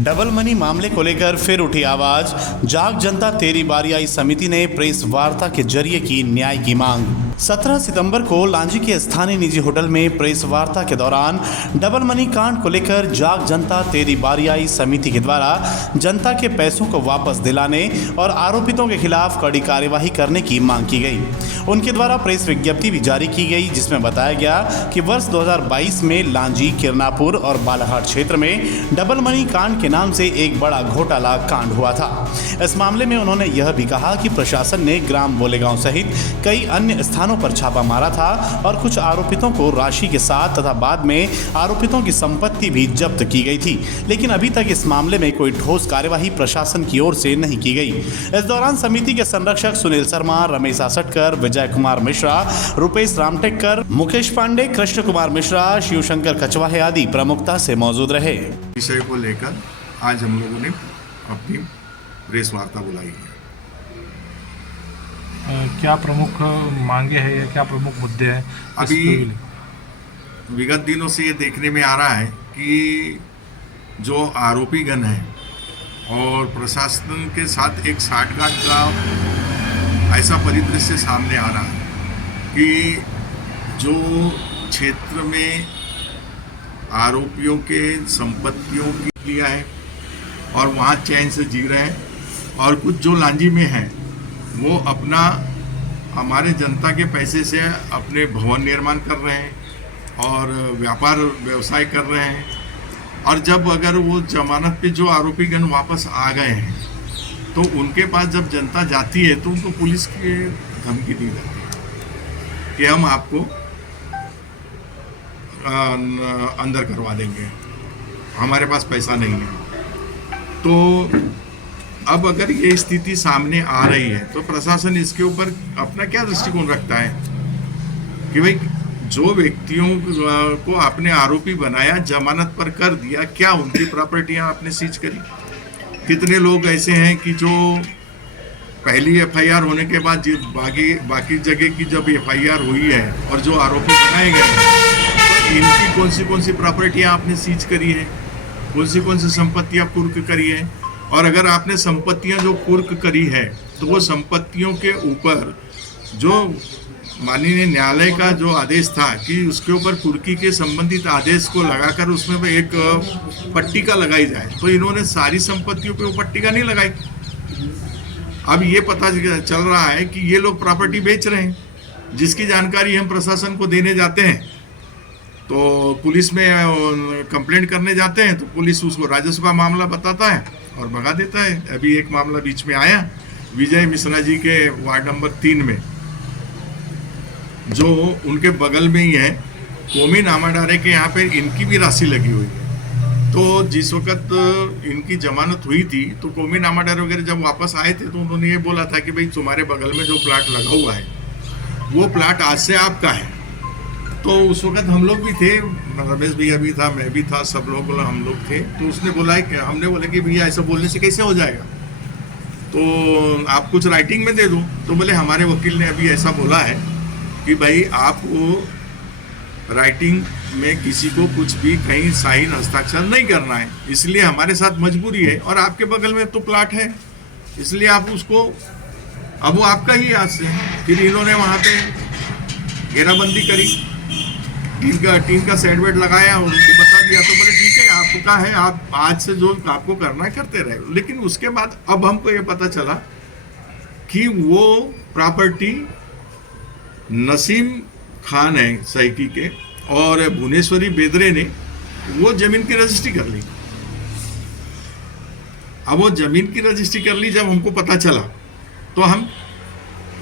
Double money मामले को लेकर फिर उठी आवाज। जाग जनता तेरी बारी आई समिति ने प्रेस वार्ता के जरिए की न्याय की मांग। 17 सितंबर को लांजी के स्थानीय निजी होटल में प्रेस वार्ता के दौरान डबल मनी कांड को लेकर जाग जनता तेरी बारी आई समिति के द्वारा जनता के पैसों को वापस दिलाने और आरोपितों के खिलाफ कड़ी कार्यवाही करने की मांग की गई। उनके द्वारा प्रेस विज्ञप्ति भी जारी की गई, जिसमें बताया गया कि वर्ष 2022 में लांजी, किरनापुर और बालाघाट क्षेत्र में डबल मनी कांड के नाम से एक बड़ा घोटाला कांड हुआ था। इस मामले में उन्होंने यह भी कहा कि प्रशासन ने ग्राम बोलेगांव सहित कई अन्य स्थानों पर छापा मारा था और कुछ आरोपितों को राशि के साथ तथा बाद में आरोपितों की संपत्ति भी जब्त की गई थी, लेकिन अभी तक इस मामले में कोई ठोस कार्यवाही प्रशासन की ओर से नहीं की गई। इस दौरान समिति के संरक्षक सुनील शर्मा, रमेश आसटकर, विजय कुमार मिश्रा, रुपेश रामटेक्कर, मुकेश पांडे, कृष्ण कुमार मिश्रा, शिवशंकर कचवाहे आदि प्रमुखता से मौजूद रहे। विषय को लेकर आज हम लोगों ने अपनी प्रेस वार्ता बुलाई है। क्या प्रमुख मांगे हैं या क्या प्रमुख मुद्दे हैं? अभी विगत दिनों से ये देखने में आ रहा है कि जो आरोपी गण है और प्रशासन के साथ एक साठगांठ का ऐसा परिदृश्य सामने आ रहा है कि जो क्षेत्र में आरोपियों के संपत्तियों की लिया है और वहाँ चैन से जी रहे हैं, और कुछ जो लांजी में हैं वो अपना हमारे जनता के पैसे से अपने भवन निर्माण कर रहे हैं और व्यापार व्यवसाय कर रहे हैं। और जब अगर वो जमानत पे जो आरोपीगण वापस आ गए हैं तो उनके पास जब जनता जाती है तो उनको पुलिस की धमकी दी जाती है कि हम आपको अंदर करवा देंगे, हमारे पास पैसा नहीं है। तो अब अगर ये स्थिति सामने आ रही है तो प्रशासन इसके ऊपर अपना क्या दृष्टिकोण रखता है कि भाई जो व्यक्तियों को आपने आरोपी बनाया, जमानत पर कर दिया, क्या उनकी प्रॉपर्टियां आपने सीज करी? कितने लोग ऐसे हैं कि जो पहली एफआईआर होने के बाद बाकी जगह की जब एफआईआर हुई है और जो आरोपी बनाए गए तो इनकी कौन सी प्रॉपर्टियां आपने सीज करी है, कौन सी संपत्तियां कुर्क करी है? और अगर आपने संपत्तियां जो कुर्क करी है तो वो संपत्तियों के ऊपर जो माननीय न्यायालय का जो आदेश था कि उसके ऊपर कुर्की के संबंधित आदेश को लगाकर उसमें एक पट्टिका लगाई जाए, तो इन्होंने सारी संपत्तियों पे वो पट्टिका नहीं लगाई। अब ये पता चल रहा है कि ये लोग प्रॉपर्टी बेच रहे हैं, जिसकी जानकारी हम प्रशासन को देने जाते हैं तो पुलिस में कंप्लेंट करने जाते हैं तो पुलिस उसको राजस्व का मामला बताता है और भगा देता है। अभी एक मामला बीच में आया विजय मिश्रा जी के वार्ड नंबर 3 में, जो उनके बगल में ही है, कोमी नामाडारे के यहाँ पे इनकी भी राशि लगी हुई है। तो जिस वक्त इनकी जमानत हुई थी तो कोमी नामाडारे वगैरह जब वापस आए थे तो उन्होंने ये बोला था कि भाई तुम्हारे बगल में जो प्लाट लगा हुआ है वो प्लाट आज से आपका है। तो उस वक्त हम लोग भी थे, रमेश भैया भी था, मैं भी था, सब लोग हम लोग थे। तो उसने बोला है कि हमने बोला कि भैया ऐसा बोलने से कैसे हो जाएगा, तो आप कुछ राइटिंग में दे दो। तो बोले हमारे वकील ने अभी ऐसा बोला है कि भाई आपको राइटिंग में किसी को कुछ भी कहीं साइन हस्ताक्षर नहीं करना है, इसलिए हमारे साथ मजबूरी है और आपके बगल में तो प्लाट है इसलिए आप उसको, अब वो आपका ही आज से। फिर इन्होंने वहाँ पे घेराबंदी करी, टीन का सेट वेट लगाया और उनको बता दिया। तो बोले ठीक है आपका है, आप आज से जो आपको करना है करते रहे। लेकिन उसके बाद अब हमको ये पता चला कि वो प्रॉपर्टी नसीम खान है सैकी के और भुवनेश्वरी बेदरे ने वो जमीन की रजिस्ट्री कर ली। अब वो जमीन की रजिस्ट्री कर ली, जब हमको पता चला तो हम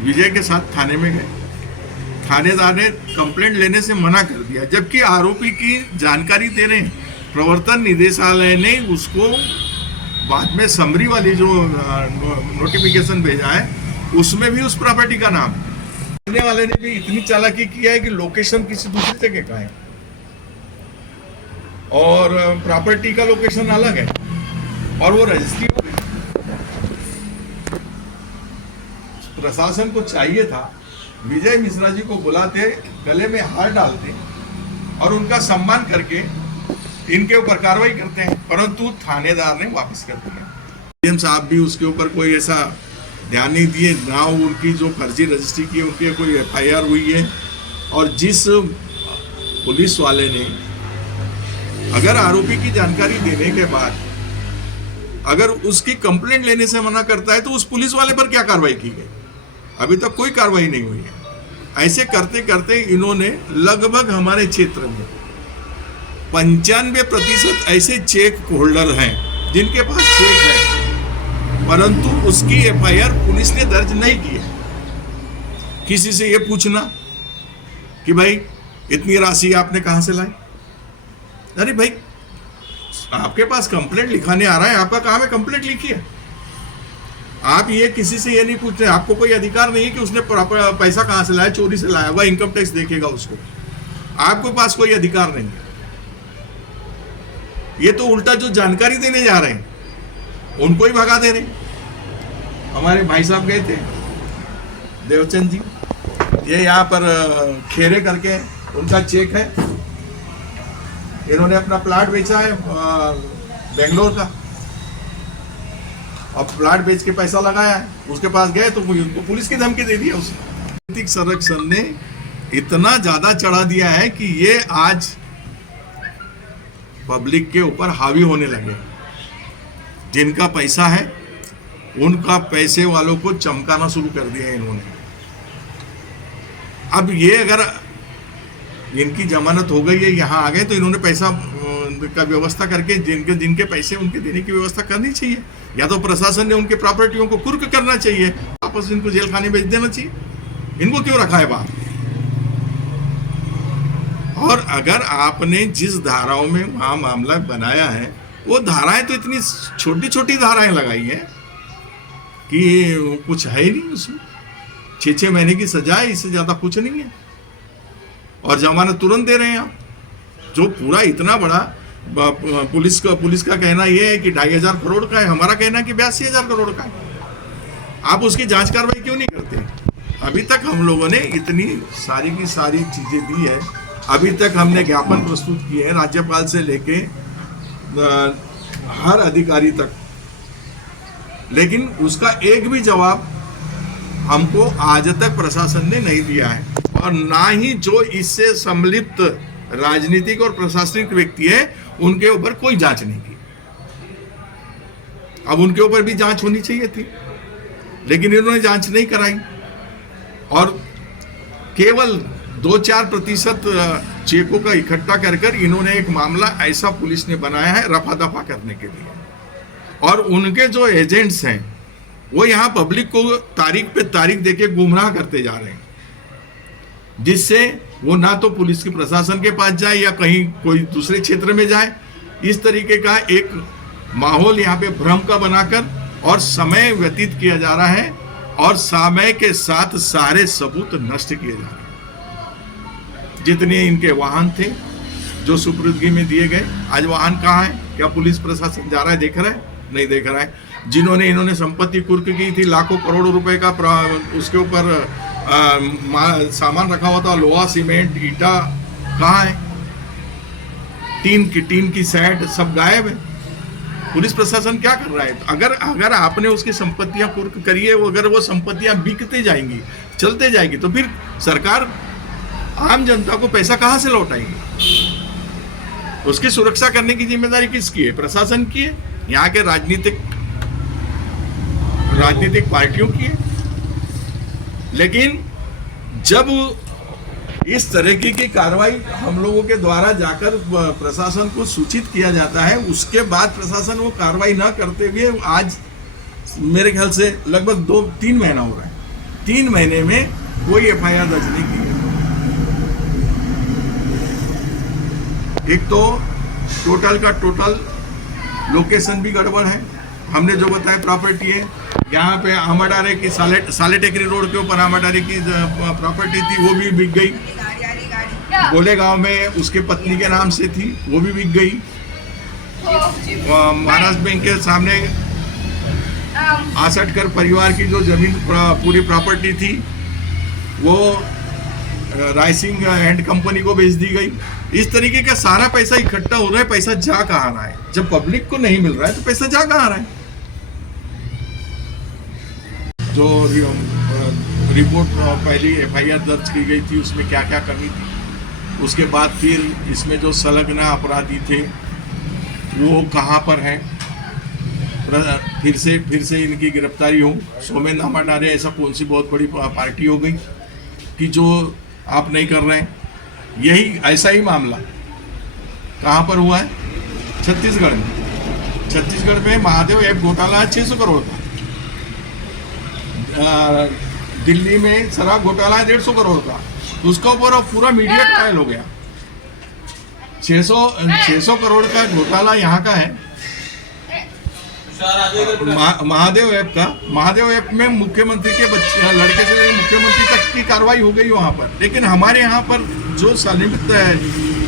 विजय के साथ थाने में गए। थानेदार ने कंप्लेंट लेने से मना कर दिया, जबकि आरोपी की जानकारी दे रहे हैं। प्रवर्तन निदेशालय ने उसको बाद में समरी वाली जो नोटिफिकेशन भेजा है उसमें भी उस प्रॉपर्टी का नाम, करने वाले ने भी इतनी चालाकी किया है कि लोकेशन किसी दूसरी जगह का है और प्रॉपर्टी का लोकेशन अलग है और वो रजिस्ट्री हो गई। प्रशासन को चाहिए था विजय मिश्रा जी को बुलाते, गले में हार डालते और उनका सम्मान करके इनके ऊपर कार्रवाई करते हैं, परंतु थानेदार ने वापस कर दिया। डीएम साहब भी उसके ऊपर कोई ऐसा ध्यान नहीं दिए, ना उनकी जो फर्जी रजिस्ट्री की उनकी कोई एफआईआर हुई है। और जिस पुलिस वाले ने अगर आरोपी की जानकारी देने के बाद अगर उसकी कंप्लेंट लेने से मना करता है तो उस पुलिस वाले पर क्या कार्रवाई की गई? अभी तक कोई कार्रवाई नहीं हुई है। ऐसे करते करते इन्होंने लगभग हमारे क्षेत्र में 95% ऐसे चेक होल्डर हैं जिनके पास चेक है, परंतु उसकी एफआईआर पुलिस ने दर्ज नहीं की है। किसी से ये पूछना कि भाई इतनी राशि आपने कहां से लाई? अरे भाई, आपके पास कंप्लेंट लिखाने आ रहा है, आपका काम है कंप्लेंट लिखिए। आप ये किसी से ये नहीं पूछते, आपको कोई अधिकार नहीं है कि उसने पैसा कहां से लाया, चोरी से लाया, वह इनकम टैक्स देखेगा उसको। आपके पास कोई अधिकार नहीं है। ये तो उल्टा जो जानकारी देने जा रहे हैं उनको ही भगा दे रहे। हमारे भाई साहब गए थे देवचंद जी, ये यहाँ पर खेरे करके उनका चेक है, इन्होंने अपना प्लाट बेचा है बेंगलोर का, और प्लाट बेच के पैसा लगाया है। उसके पास गए तो उनको पुलिस की धमकी दे दिया उसने। राजनीतिक संरक्षण ने इतना ज्यादा चढ़ा दिया है कि ये आज पब्लिक के ऊपर हावी होने लगे। जिनका पैसा है उनका पैसे वालों को चमकाना शुरू कर दिया है इन्होंने। अब ये अगर इनकी जमानत हो गई है, यहाँ आ गए, तो इन्होंने पैसा का व्यवस्था करके जिनके पैसे उनके देने की व्यवस्था करनी चाहिए, या तो प्रशासन ने उनके प्रॉपर्टियों को कुर्क करना चाहिए, वापस इनको जेल खाने भेज देना चाहिए। इनको क्यों रखा है बाहर? और अगर आपने जिस धाराओं में वहां मामला बनाया है वो धाराएं तो इतनी छोटी छोटी धाराएं लगाई हैं कि कुछ है ही नहीं उसमें। 6-6 महीने की सजा है, इससे ज्यादा कुछ नहीं है, और जमानत तुरंत दे रहे हैं आप। जो पूरा इतना बड़ा पुलिस का कहना यह है कि 2500 करोड़ का है, हमारा कहना है कि 82,000 करोड़ का है। आप उसकी जांच कार्रवाई क्यों नहीं करते? अभी तक हम लोगों ने इतनी सारी की सारी चीजें दी है, अभी तक हमने ज्ञापन प्रस्तुत किए हैं राज्यपाल से लेके हर अधिकारी तक, लेकिन उसका एक भी जवाब हमको आज तक प्रशासन ने नहीं दिया है। और ना ही जो इससे संलिप्त राजनीतिक और प्रशासनिक व्यक्ति है उनके ऊपर कोई जांच नहीं की। अब उनके ऊपर भी जांच होनी चाहिए थी, लेकिन इन्होंने जांच नहीं कराई, और केवल 2-4% चेकों का इकट्ठा कर इन्होंने एक मामला ऐसा पुलिस ने बनाया है रफा दफा करने के लिए। और उनके जो एजेंट्स हैं वो यहाँ पब्लिक को तारीख पे तारीख देके गुमराह करते जा रहे हैं, जिससे वो ना तो पुलिस के प्रशासन के पास जाए या कहीं कोई दूसरे क्षेत्र में जाए। इस तरीके का एक माहौल यहाँ पे भ्रम का बनाकर और समय व्यतीत किया जा रहा है, और समय के साथ सारे सबूत नष्ट किए जा रहे हैं। जितने इनके वाहन थे जो सुपुर्दगी में दिए गए, आज वाहन कहाँ है? क्या पुलिस प्रशासन जा रहा है, देख रहा है? नहीं देख रहा है। इन्होंने संपत्ति कुर्क की थी, लाखों करोड़ों रुपए का उसके ऊपर सामान रखा हुआ था, लोहा, सीमेंट, ईटा, कहाँ है? टीन की सेट सब गायब है। पुलिस प्रशासन क्या कर रहा है? अगर आपने उसकी संपत्तियां कुर्क करी है, अगर वो संपत्तियां बिकते जाएंगी, चलते जाएगी, तो फिर सरकार आम जनता को पैसा कहां से लौटाएगी? उसकी सुरक्षा करने की जिम्मेदारी किसकी है? प्रशासन की है, यहाँ के राजनीतिक पार्टियों की है। लेकिन जब इस तरह की कार्रवाई हम लोगों के द्वारा जाकर प्रशासन को सूचित किया जाता है, उसके बाद प्रशासन वो कार्रवाई ना करते हुए आज मेरे ख्याल से लगभग 2-3 महीना हो रहा है, 3 महीने में कोई एफआईआर दर्ज नहीं की है। एक तो टोटल का टोटल लोकेशन भी गड़बड़ है। हमने जो बताया प्रॉपर्टी है, यहाँ पे अमडारे की साले टेकरी रोड के ऊपर अमडारे की प्रॉपर्टी थी, वो भी बिक गई। गोलेगांव में उसके पत्नी के नाम से थी, वो भी बिक गई। महाराष्ट्र बैंक के सामने आसटकर परिवार की जो जमीन पूरी प्रॉपर्टी थी वो राइसिंग एंड कंपनी को बेच दी गई। इस तरीके का सारा पैसा इकट्ठा हो रहा है। पैसा जा कहाँ रहा है? जब पब्लिक को नहीं मिल रहा है तो पैसा जा कहाँ रहा है? जो रिपोर्ट पहली FIR दर्ज की गई थी उसमें क्या क्या कमी थी, उसके बाद फिर इसमें जो संलग्न अपराधी थे वो कहाँ पर हैं, फिर से इनकी गिरफ्तारी हो, सोमेन नामा डाले, ऐसा कौन सी बहुत बड़ी पार्टी हो गई कि जो आप नहीं कर रहे हैं? यही ऐसा ही मामला कहाँ पर हुआ है? छत्तीसगढ़ में। छत्तीसगढ़ में महादेव ऐप घोटाला 600 करोड़ का, दिल्ली में शराब घोटाला है 150 करोड़ का, उसका ऊपर पूरा मीडिया ट्रायल हो गया। 600 करोड़ का घोटाला यहाँ का है महादेव ऐप में मुख्यमंत्री के बच्चे लड़के से मुख्यमंत्री तक की कार्रवाई हो गई वहाँ पर। लेकिन हमारे यहाँ पर जो संलिप्त है,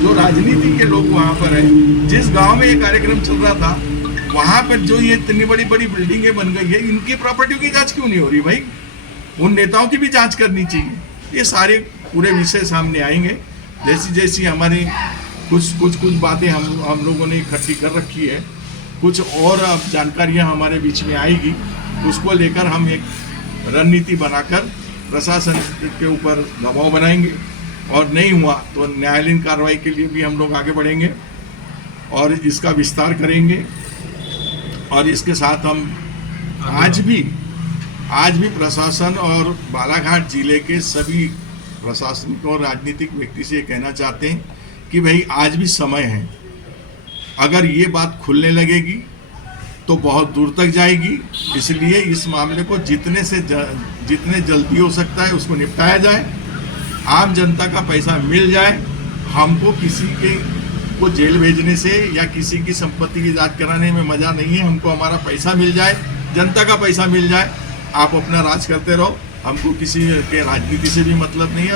जो राजनीति के लोग वहाँ पर है, जिस गांव में ये कार्यक्रम चल रहा था वहाँ पर जो ये इतनी बड़ी बड़ी बिल्डिंगें बन गई है, इनकी प्रॉपर्टी की जांच क्यों नहीं हो रही भाई? उन नेताओं की भी जांच करनी चाहिए। ये सारे पूरे विषय सामने आएंगे जैसी जैसी हमारी कुछ बातें हम लोगों ने इकट्ठी कर रखी है, कुछ और अब जानकारियां हमारे बीच में आएगी, उसको लेकर हम एक रणनीति बनाकर प्रशासन के ऊपर दबाव बनाएंगे और नहीं हुआ तो न्यायालयीन कार्रवाई के लिए भी हम लोग आगे बढ़ेंगे और इसका विस्तार करेंगे। और इसके साथ हम आज भी प्रशासन और बालाघाट जिले के सभी प्रशासनिक और राजनीतिक व्यक्ति से कहना चाहते हैं कि भाई आज भी समय है। अगर ये बात खुलने लगेगी तो बहुत दूर तक जाएगी, इसलिए इस मामले को जितने जल्दी हो सकता है उसको निपटाया जाए, आम जनता का पैसा मिल जाए। हमको किसी को जेल भेजने से या किसी की संपत्ति की जांच कराने में मजा नहीं है। हमको हमारा पैसा मिल जाए, जनता का पैसा मिल जाए। आप अपना राज करते रहो, हमको किसी के राजनीति से भी मतलब नहीं है।